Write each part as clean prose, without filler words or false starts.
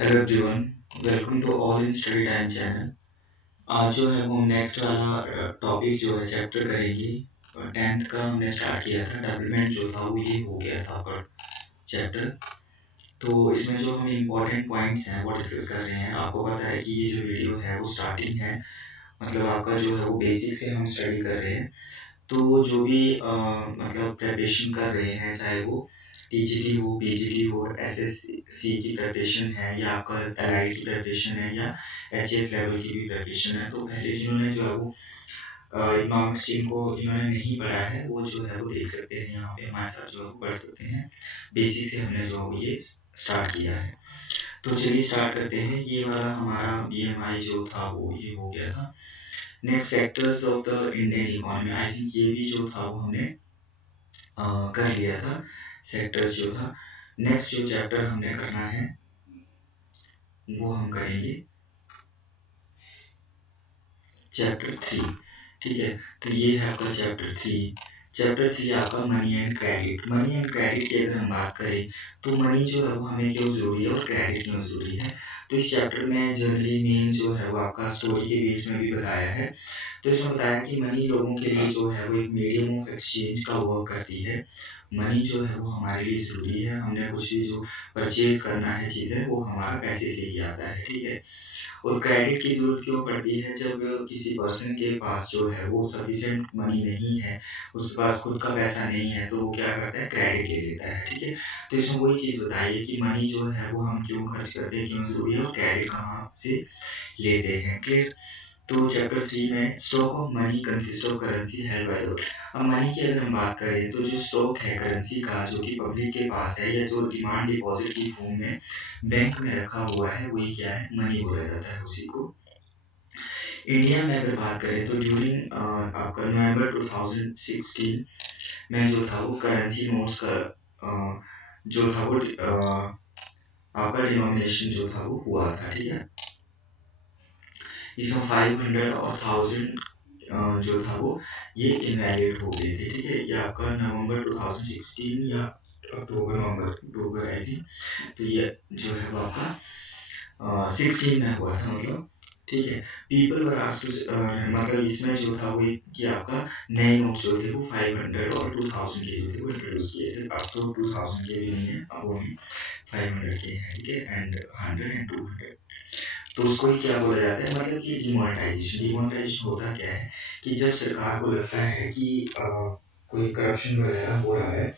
Hello everyone, welcome to all in study time channel. आज जो है वो हम नेक्स्ट वाला टॉपिक जो है चैप्टर करेंगे। 10th का हमने स्टार्ट किया था, डेवलपमेंट जो था वो ये हो गया था आपका चैप्टर। तो इसमें जो हम इम्पोर्टेंट पॉइंट्स हैं वो डिस्कस कर रहे हैं। आपको पता है कि ये जो वीडियो है वो स्टार्टिंग है, मतलब आपका जो है वो बेसिक से हम स्टडी कर रहे हैं। तो जो भी मतलब प्रिपरेशन कर रहे हैं, चाहे वो टीजीटी हो, पीजीटी हो, एसएससी की प्रिपरेशन है या आपका एलआई की प्रिपरेशन है या एचएस लेवल की भी प्रिपरेशन है, तो पहले जिन्होंने जो है वो इकोनॉमिक्स स्ट्रीम को इन्होंने नहीं पढ़ा है वो जो है वो देख सकते हैं, यहाँ पे हमारे साथ जो है वो पढ़ सकते हैं। बेसिक से हमने जो है वो ये स्टार्ट किया है। तो चलिए स्टार्ट करते हैं। ये वाला हमारा बीएमआई जो था वो ये हो गया था। Next, sectors of the Indian economy, I think ये भी जो था वो हमने कर लिया था, सेक्टर्स जो था। नेक्स्ट जो चैप्टर हमने करना है वो हम करेंगे चैप्टर 3। ठीक है, तो ये है आपका चैप्टर 3। चैप्टर 3 आपका money and credit. Money and credit की अगर हम बात करें तो मनी जो है वो हमें क्यों जरूरी है और क्रेडिट क्यों जरूरी है, तो इस चैप्टर में जनरली मेन जो है वो आपका स्टोरी के बीच में भी बताया है। तो इसमें बताया कि मनी लोगों के लिए जो है वो एक मीडियम ऑफ एक्सचेंज का वर्क करती है। मनी जो है वो हमारे लिए ज़रूरी है। हमने कुछ भी जो परचेज करना है चीज़ें वो हमारा पैसे से ही आता है, ठीक है। और क्रेडिट की ज़रूरत क्यों पड़ती है, जब किसी पर्सन के पास जो है वो सफिशिएंट मनी नहीं है, उसके पास खुद का पैसा नहीं है, तो वो क्या करता है, क्रेडिट ले लेता है, ठीक है। तो इसमें वही चीज़ बताइए कि मनी जो है वो हम क्यों खर्च करते हैं, क्यों ज़रूरी है और क्रेडिट कहाँ से लेते हैं, क्लियर। तो चैप्टर 3 में stock of money consist of currency held by the. अब मनी की अगर हम बात करें तो जो स्टॉक है करेंसी का जो कि पब्लिक के पास है या जो डिमांड डिपॉजिट की फॉर्म में बैंक में रखा हुआ है वही क्या है, मनी बोला जाता है उसी को। इंडिया में अगर बात करें तो ड्यूरिंग आपका नवंबर 2016 में जो था वो करेंसी नोट्स का जो था वो आपका डिनोमिनेशन जो था वो हुआ था, ठीक है। इसमें 500 और 1000 जो था वो ये इनवैलिड हो गए थे, ठीक है। ये आपका नवंबर 2016 या अक्टूबर आई थिंक, तो ये जो है वो आपका 16 में हुआ था, मतलब, ठीक है। पीपल वर आस्क्ड टू, मतलब इसमें जो था वो कि आपका नए नोट्स जो थे वो 500 और 2000 के जो थे वो इंट्रोड्यूस किए थे। अब तो 2000 के भी नहीं है, अब ओनली 500 के हैं, ठीक है, एंड 100 एंड 200। तो उसको ही क्या बोला जाता है, मतलब कि डिमोनेटाइजेशन। डिमोनेटाइजेशन होता क्या है कि जब सरकार को लगता है कि कोई करप्शन वगैरह हो रहा है,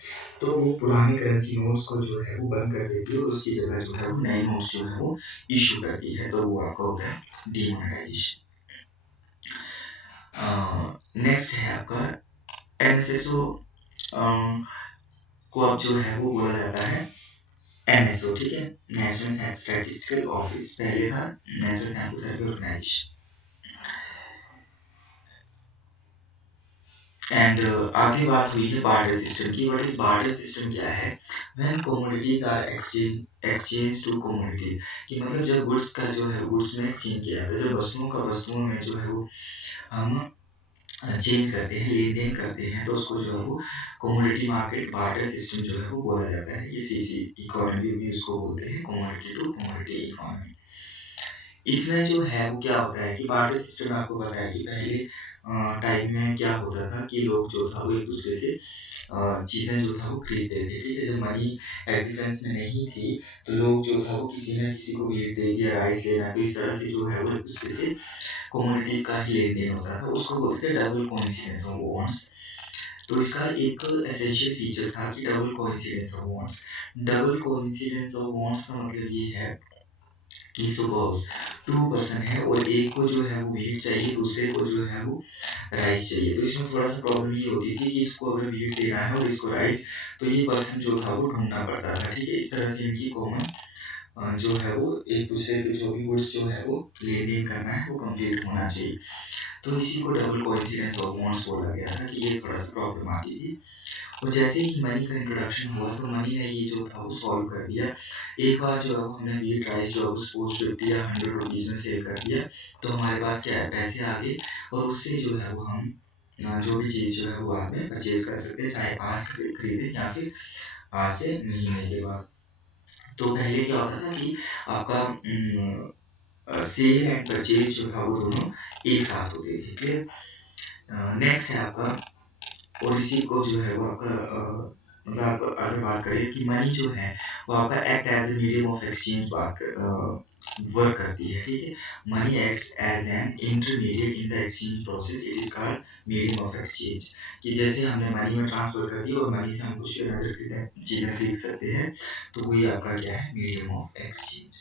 तो वो पुरानी करेंसी नोट्स को जो है वो बंद कर देती है और उसकी जगह जो है वो नए नोट्स जो है वो इशू करती है, तो वो आपका होता है डिमोनेटाइजेशन। नेक्स्ट है आपका एनएसएसओ को अब जो है वो बोला जाता है एनएसओ, ठीक है, नेशनल स्टैटिस्टिकल ऑफिस। पहले था national sample survey organisation. And आगे बात हुई है बार्टर सिस्टम की। व्हाट इज बार्टर सिस्टम, क्या है, when commodities are exchange to commodities, कि मतलब जब गुड्स का जो है गुड्स में एक्सचेंज किया जाता है, जब वस्तुओं का वस्तुओं में जो है वो हम चेंज करते हैं, लेन देन करते हैं, तो उसको जो है वो कमोडिटी मार्केट बार्टर सिस्टम जो है वो बोला जाता है। ये सीसी इकोनॉमी भी उसको बोलते हैं, कमोडिटी टू कमोडिटी इकोनॉमी। इसमें जो है वो क्या होता है कि बार्टर सिस्टम में आपको पता है कि पहले टाइम में क्या होता था कि लोग जो था वो एक दूसरे से चीज़ें जो था वो खरीदते थे, ठीक है। जब मनी एग्जिस्टेंस में नहीं थी तो लोग जो था वो किसी न किसी को भेज दे दिया, राइस लेना, तो इस तरह से जो है वो एक दूसरे से कमोडिटीज का ही लेन देन होता था। उसको बोलते हैं डबल कोइंसिडेंस ऑफ बॉन्ड्स। तो इसका एक एसेंशियल फीचर था कि double coincidence of bonds. Double coincidence of bonds का मतलब ये है कि सपोज 2 पर्सन है और एक को जो है वो वीट चाहिए, दूसरे को जो है वो राइस चाहिए, तो इसमें थोड़ा सा प्रॉब्लम ये होती थी कि इसको अगर वीट देना है और इसको राइस, तो ये पर्सन जो था वो ढूंढना पड़ता था, ठीक है। इस तरह से इनकी कॉमन जो है वो एक दूसरे के जो भी गुड्स जो है वो लेन देन करना है वो कंप्लीट होना चाहिए। तो इसी को डबल कोइंसिडेंस ऑफ बॉन्ड्स बोला गया था कि ये थोड़ा सा प्रॉब्लम आती थी। और जैसे ही मनी का इंट्रोडक्शन हुआ तो मनी ने ये जो था वो सॉल्व कर दिया। एक बार जो है हमने वीट राइस जो है सपोज 50 या 100 रुपीज़ में सेल कर दिया, तो हमारे पास क्या है, पैसे आ गए, और उससे जो है वो हम जो भी चीज़ जो है वो बाद में परचेज कर सकते हैं, चाहे आज खरीदें या फिर आज से महीने के बाद। तो पहले क्या होता था कि आपका सेल एंड परचेज जो था वो दोनों एक साथ होते थे। क्लियर। नेक्स्ट है आपका, और इसी को जो है वो आपका मतलब आप अगर बात करें कि मनी जो है वो आपका act as a medium of exchange work करती है। ठीक है, money acts as an intermediate in the exchange process, it is called medium of exchange. कि जैसे हमने मनी में ट्रांसफर कर दिया और मनी से हम कुछ अदर चीजें खरीद सकते हैं, तो वही आपका क्या है, मीडियम ऑफ एक्सचेंज।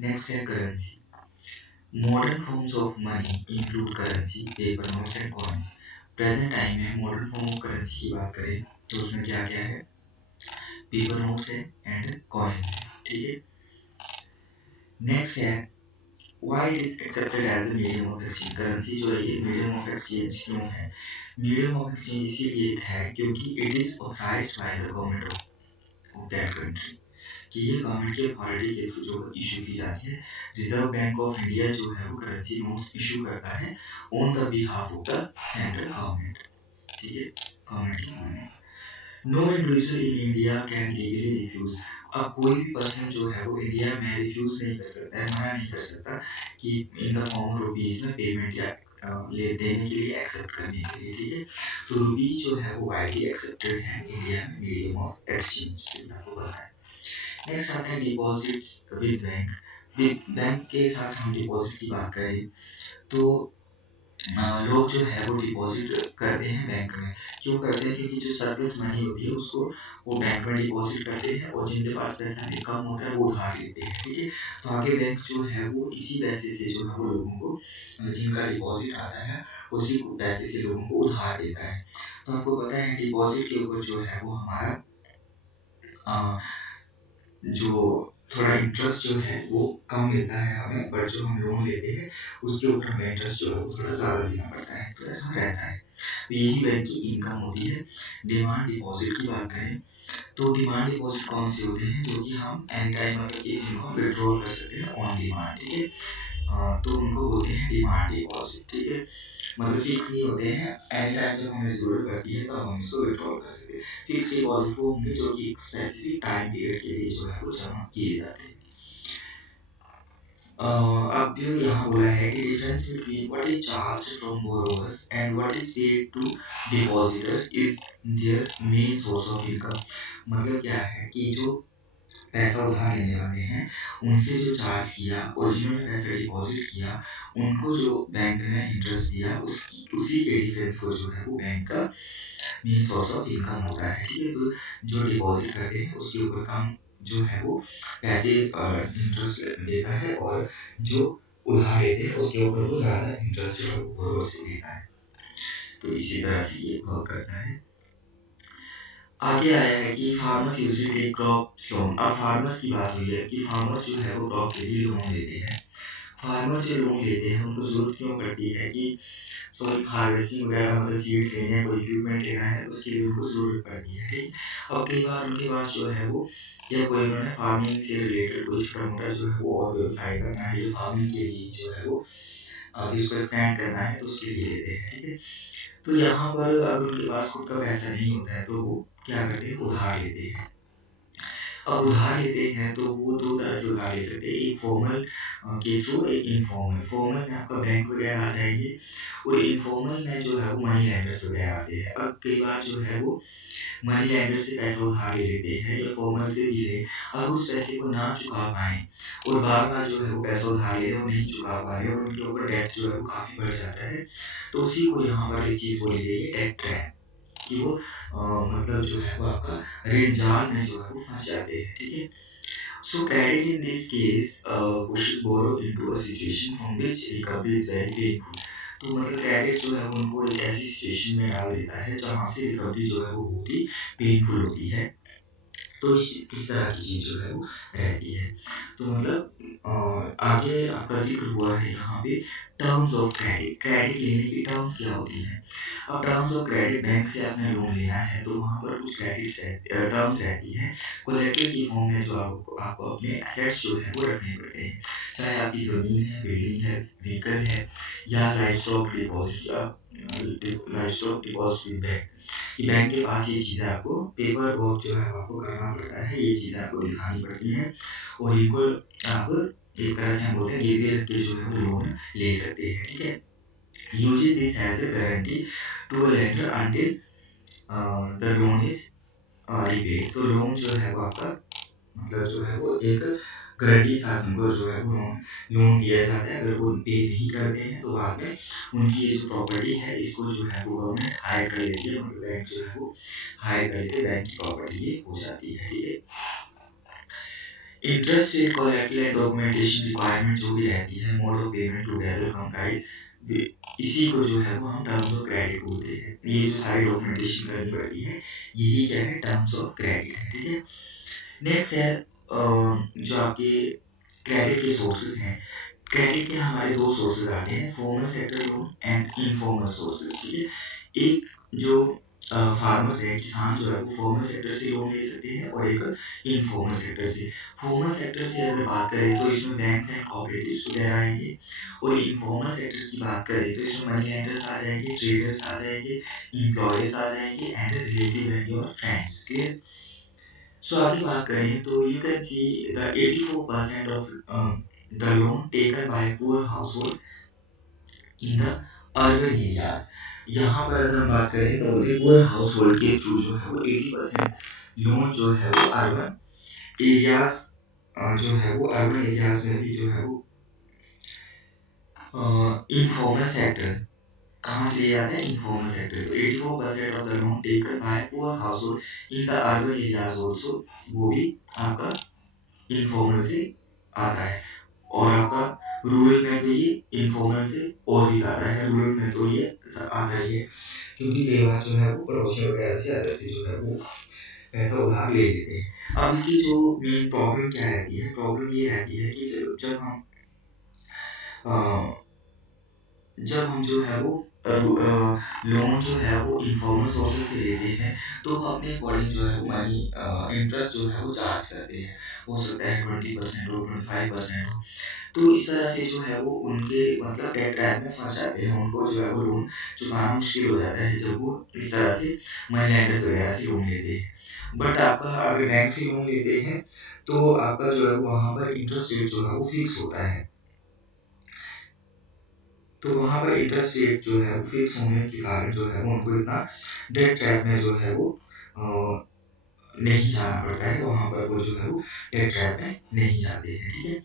नेक्स्ट है currency. Modern forms of money include currency, paper notes and coins. Present time में मॉडर्न फॉर्म ऑफ करेंसी की बात करें तो उसमें क्या क्या है, पेपर नोट्स है एंड कॉइन्स है। ठीक है, नेक्स्ट है why it is accepted as a medium of exchange. Currency जो है ये मीडियम ऑफ एक्सचेंज क्यों है? मीडियम ऑफ एक्सचेंज इसीलिए है क्योंकि it is authorised by the government of that country, कि ये गवर्नमेंट की अथॉरिटी के थ्रू जो इशू की जाती है। रिजर्व बैंक ऑफ इंडिया जो है वो करेंसी नोट्स इशू करता है on the behalf of the central government. ठीक है, गवर्नमेंट की माने no individual in India can legally refuse. अब कोई भी पर्सन जो है वो इंडिया में रिफ्यूज नहीं कर सकता है, मना नहीं कर सकता कि इन द फॉर्म रुपीज में पेमेंट या ले देने के लिए, एक्सेप्ट करने के लिए। ठीक है, तो रुपीज जो है वो वाइडली एक्सेप्टेड है इंडिया में मीडियम ऑफ एक्सचेंज, आपको पता है। नेक्स्ट आता है deposit with bank. With bank के साथ हम डिपॉजिट की बात करें तो लोग जो है वो डिपॉजिट करते हैं बैंक में। क्यों करते हैं? क्योंकि जो सरप्लस मनी होती है उसको वो बैंक में डिपॉजिट करते हैं, और जिनके पास पैसा भी कम होता है वो उधार लेते हैं। ठीक है, तो आगे बैंक जो है वो इसी पैसे से जो है वो लोगों को जिनका डिपॉजिट आता है उसी पैसे से लोगों को उधार देता है। तो आपको पता है डिपॉजिट के ऊपर जो है वो हमारा जो थोड़ा इंटरेस्ट जो है वो कम मिलता है हमें, बट जो हम लोन लेते हैं उसके ऊपर हमें इंटरेस्ट जो है वो थोड़ा ज़्यादा देना पड़ता है, तो ऐसा रहता है। तो यही बैंक की इनकम होती है। डिमांड डिपॉजिट की बात करें तो डिमांड डिपॉजिट कौन से होते हैं? जो कि हम एनी टाइम मतलब कि जिनको हम विड्रॉल कर सकते हैं ऑन डिमांड। ठीक है, तो उनको बोलते हैं डिमांड डिपॉजिट। ठीक है, मतलब फिक्स नहीं होते हैं, एनी टाइम जब हमें ज़रूरत पड़ती है तब हम इसको विड्रॉल कर सकते हैं। फिक्स डिपॉजिट वो होंगे जो कि स्पेसिफिक टाइम पीरियड के लिए जो है वो जमा किए जाते हैं। अब जो यहाँ बोला है कि difference between what is charge from borrowers and what is paid to depositor is their main source of income. मतलब क्या है कि जो पैसा उधार लेने वाले हैं उनसे जो चार्ज किया और जिन्होंने पैसा डिपॉजिट किया उनको जो बैंक ने इंटरेस्ट दिया उसकी उसी के डिफरेंस को जो है वो बैंक का मेन सोर्स ऑफ इनकम होता है। ठीक है, तो जो डिपॉजिट करते हैं उसके ऊपर कम जो है वो पैसे इंटरेस्ट देता है, और जो उधार लेते हैं उसके ऊपर वो ज़्यादा इंटरेस्ट जो है वो borrower से देता है। तो इसी तरह से ये वर्क करता है। आगे आया है कि farmers usually take crop loan. अब फार्मर्स की बात हुई है कि फार्मर्स जो है वो क्रॉप के लिए लोन लेते हैं। फार्मर जो लोन लेते हैं उनको जरूरत क्यों पड़ती है कि सॉइल हार्वेस्टिंग वगैरह, मतलब सीड्स लेने हैं, कोई इक्विपमेंट लेना है, तो उसके लिए उनको जरूरत पड़ती है। ठीक, अब कई बार उनके पास जो है वो या कोई उन्होंने फार्मिंग से रिलेटेड कोई छोटा मोटा जो है वो और व्यवसाय करना है, या फार्मिंग के लिए जो है वो आगे उसको एक्सपेंड करना है, तो उसके लिए लेते हैं। ठीक है, तो यहाँ पर अगर उनके पास खुद का पैसा नहीं होता है तो वो क्या करते हैं, उधार लेते हैं। अब उधार लेते हैं तो वो दो तरह से उधार ले सकते हैं, एक फॉर्मल के थ्रू, एक इनफॉर्मल। फॉर्मल में आपका बैंक वगैरह आ जाएंगे, और इनफॉर्मल में जो है वो मनी लैंडर्स वगैरह आते हैं। अब कई बार जो है वो मनी लैंडर से पैसा उधार ले लेते हैं या फॉर्मल से भी ले, अब उस पैसे को ना चुका पाए और बार बार जो है वो पैसा उधार ले रहे हो नहीं चुका पा रहे और उनके ऊपर डेट जो है वो काफ़ी बढ़ जाता है, तो उसी को यहाँ पर एक चीज़ बोली गई है, डेट ट्रैप। कि वो मतलब जो है वो आपका ऋण जाल में जो है वो फंस जाते हैं। ठीक है, so credit in this case push borrow into a situation from which recovery is very painful. तो मतलब क्रेडिट जो है वो उनको एक ऐसी सिचुएशन में डाल देता है जहाँ से रिकवरी जो है वो बहुत ही पेनफुल होती है। तो इस तरह की चीज़ जो है वो रहती है। तो मतलब आगे आपका जिक्र हुआ है यहाँ पे टर्म्स ऑफ क्रेडिट। क्रेडिट लेने की टर्म्स क्या होती हैं? अब टर्म्स ऑफ क्रेडिट, बैंक से आपने लोन लेना है तो वहाँ पर कुछ टर्म्स रहती हैं कोलेटरल की फॉर्म में, जो आपको अपने एसेट्स जो है वो रखने पड़ते हैं, चाहे आपकी ज़मीन है, बिल्डिंग है, व्हीकल है, या लाइफ स्टॉक डिपॉजिट, या life stock deposit with bank. कि बैंक के पास ये चीज़ें आपको पेपर वर्क जो है आपको करना पड़ता है, ये चीज़ें आपको दिखानी पड़ती हैं और इनको आप एक तरह से हम बोलते हैं गिरवी रख के जो है वो लोन ले सकते हैं। ठीक है, using this as a guarantee to a lender until the loan is repaid. तो लोन जो है वो आपका मतलब जो है वो एक गारंटी के साथ उनको जो है वो लोन दिया जाता है। अगर वो पे नहीं करते हैं तो बाद में उनकी ये जो प्रॉपर्टी है इसको जो है वो गवर्नमेंट हायर कर लेती है, मतलब बैंक जो है वो हायर कर लेते हैं, बैंक की प्रॉपर्टी ये हो जाती है। ठीक है, interest rate collateral and documentation requirement जो भी रहती है, mode of payment together comprise, इसी को जो है वो हम टर्म्स ऑफ क्रेडिट बोलते हैं। ये जो सारी डॉक्यूमेंटेशन करनी पड़ती है यही क्या है, टर्म्स ऑफ क्रेडिट है। ठीक है, नेक्स्ट है जो आपके क्रेडिट के सोर्सेज हैं। क्रेडिट के हमारे दो सोर्सेज आते हैं, formal sector loan and informal sources. ठीक है, एक जो फार्मर्स है, किसान जो है वो फॉर्मल सेक्टर से लोन ले सकते हैं और एक इनफॉर्मल सेक्टर से। फॉर्मल सेक्टर से अगर बात करें तो इसमें बैंक्स एंड कोऑपरेटिव्स वगैरह आएंगे, और इनफॉर्मल सेक्टर की बात करें तो इसमें मनी लेंडर्स आ जाएंगे, ट्रेडर्स आ जाएंगे, एम्प्लॉयर्स आ जाएंगे and relative and your friends. Clear? So आगे बात करें तो you can see the 84% of the loan taken by poor household in the urban areas. यहाँ पर अगर हम बात करें तो बोलते पुअर हाउसहोल्ड के थ्रू जो है वो 80% लोन जो है वो अर्बन एरियाज जो है वो अर्बन एरियाज में भी जो है वो इनफॉर्मल सेक्टर कहाँ से लिया जाता है, इनफॉर्मल सेक्टर। तो 84% of the loan taken by poor household in the urban areas also, वो भी आपका इनफॉर्मल से आता है। और आपका रूरल में तो ये इनफॉर्मल से और भी ज़्यादा है, रूरल में तो ये आता ही है, क्योंकि कई बार जो है वो पड़ोसियों वगैरह से अदर से जो है वो पैसा उधार ले लेते हैं। अब इसकी जो मेन प्रॉब्लम क्या रहती है, प्रॉब्लम ये रहती है कि जब हम जो है वो लोन जो है वो इनफॉर्मल सोर्सेज से लेते हैं तो हम अपने अकॉर्डिंग जो है वो मनी इंटरेस्ट जो है वो चार्ज करते हैं। हो सकता है 20% हो, 25% हो। तो इस तरह से जो है वो उनके मतलब डेट ट्रैप में फंस जाते हैं, उनको जो है वो लोन चुकाना मुश्किल हो जाता है जब वो इस तरह से मनी लैंडर्स वगैरह से लोन लेते हैं। बट आपका अगर बैंक से लोन लेते हैं तो आपका जो है वहाँ पर इंटरेस्ट रेट जो है वो फिक्स होता है। तो वहाँ पर इंटरेस्ट रेट जो है वो फिक्स होने के कारण जो है वो उनको इतना डेट ट्रैप में जो है वो नहीं जाना पड़ता है, वहाँ पर वो जो है वो डेट ट्रैप में नहीं जाते हैं। ठीक है,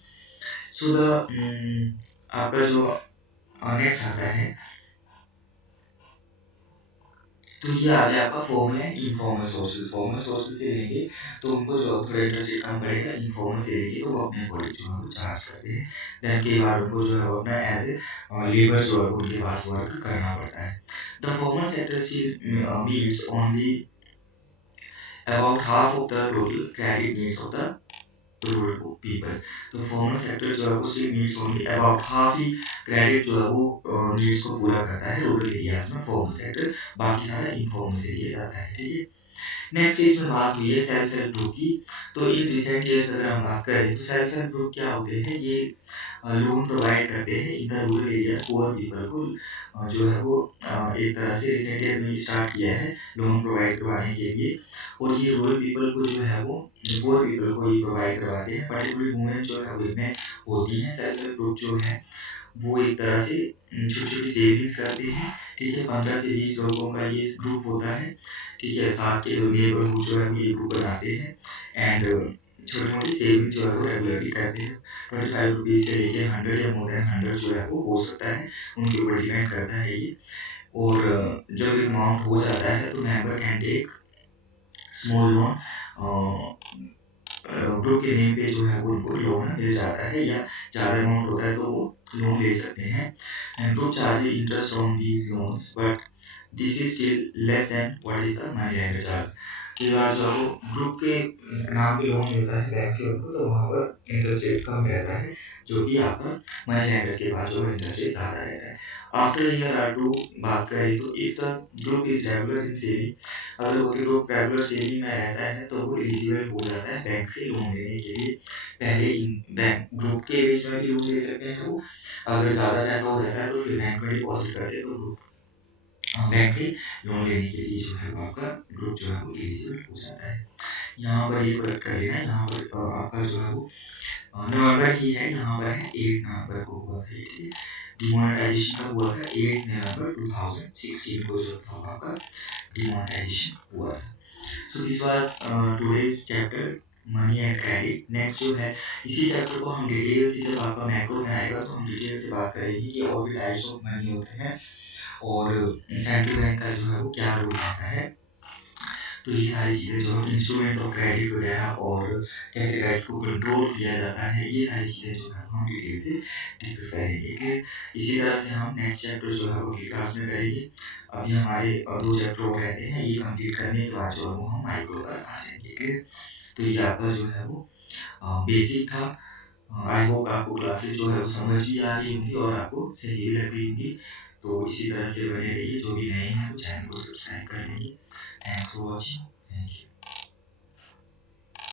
सो द आपका जो नेक्स्ट आता है तो ये आ गया आपका formal and informal sources. Formal sources से लेंगे तो उनको जो है थोड़ा इंटरेस्ट रेट कम पड़ेगा, इनफॉर्मल से लेंगे तो वो अपने अकॉर्डिंग जो है वो चार्ज करते हैं। देन कई बार उनको जो है वो अपना एज ए लेबर जो है उनके पास वर्क करना पड़ता है। The formal sector still meets only about half of the total credit needs of the rural people. तो फॉर्मल सेक्टर जो है वो सिर्फ needs only about half he credit जो है वो नीड्स को पूरा करता है रूरल एरियाज में फॉर्मल सेक्टर, बाकी सारा इनफॉर्मल से लिया जाता है। ठीक है, नेक्स्ट इसमें बात हुई है सेल्फ हेल्प ग्रुप की। तो इन रिसेंट ईयर्स अगर हम बात करें तो सेल्फ हेल्प ग्रुप क्या होते हैं, ये लोन प्रोवाइड करते हैं in the rural area poor people को। जो है वो एक तरह से रिसेंट ईयर में स्टार्ट किया है लोन प्रोवाइड करवाने के लिए, और ये रूरल पीपल को जो है वो पुअर पीपल को ये प्रोवाइड करवाते हैं। पर्टिकुलर वुमेन जो है वो इनमें होती हैं। सेल्फ हेल्प ग्रुप जो है वो एक तरह से छोटी छोटी सेविंग्स करते हैं। ठीक है, 15 से 20 लोगों का ये ग्रुप होता है। ठीक है, साथ के नेबरहुड जो है वो ये ग्रुप बनाते हैं एंड छोटी मोटी सेविंग जो है वो रेगुलरली करते हैं। 25 रुपीज़ से लेके 100 या मोर देन 100 जो है वो हो सकता है, उनके ऊपर डिपेंड करता है ये। और जब एक अमाउंट हो जाता है तो member can take small loan, group के नेम पे जो है वो उनको लोन मिल जाता है, या ज़्यादा अमाउंट होता है तो वो लोन ले सकते हैं। And group charge interest on these loans but this is still less than what is the money lender charge. कई बार जो वो ग्रुप के नाम पे लोन मिलता है बैंक से उनको, तो वहाँ पर इंटरेस्ट रेट कम रहता है, जो कि आपका मनी लेंडर के पास जो इंटरेस्ट रेट ज़्यादा रहता है। आफ्टर ईयर आर टू बात करें तो if the group is regular in saving, अगर वो ग्रुप रेगुलर सेविंग में रहता है तो वो एलिजिबल हो जाता है बैंक से लोन लेने के लिए। पहले इन बैंक ग्रुप के बेस में भी लोन ले सकते हैं वो, अगर ज़्यादा पैसा हो जाता है तो फिर बैंक में डिपॉजिट करते हैं तो ग्रुप बैंक से लोन लेने के लिए जो है वो आपका ग्रुप जो है वो एलिजिबल हो जाता है। यहाँ पर ये करेक्ट कर लेना, यहाँ पर आपका जो है वो नवंबर ही है, यहाँ पर है 8 नवंबर को हुआ था, ठीक है। डिमोनेटाइजेशन कब हुआ था? 8 नवंबर 2016 को जो था आपका डिमोनेटाइजेशन हुआ था। So this was today's chapter money and credit. Next जो है इसी चैप्टर को हम डिटेल से, जब आपका मैक्रो में आएगा तो हम डिटेल से बात करेंगे कि और भी टाइप्स ऑफ मनी होते हैं और सेंट्रल बैंक का जो है वो क्या रोल रहता है। तो ये सारी चीज़ें जो है इंस्ट्रूमेंट ऑफ क्रेडिट वगैरह और कैसे क्रेडिट को कंट्रोल किया जाता है, ये सारी चीज़ें जो है हम डिटेल से डिस्कस करेंगे, ठीक है। इसी तरह से हम नेक्स्ट चैप्टर जो है वो अगली क्लास में करेंगे। अभी हमारे 2 चैप्टर और रहते हैं, ये कंप्लीट करने के बाद जो है वो हम माइक्रो पर आ जाएंगे, ठीक है। तो ये आपका जो है वो बेसिक था। आई होप आपको क्लासेस जो है वो समझ भी आ रही होंगी और आपको सही भी लग रही होंगी। तो इसी तरह से बने रहिए, जो भी नए हैं वो चैनल को सब्सक्राइब कर लीजिए। Thanks for watching.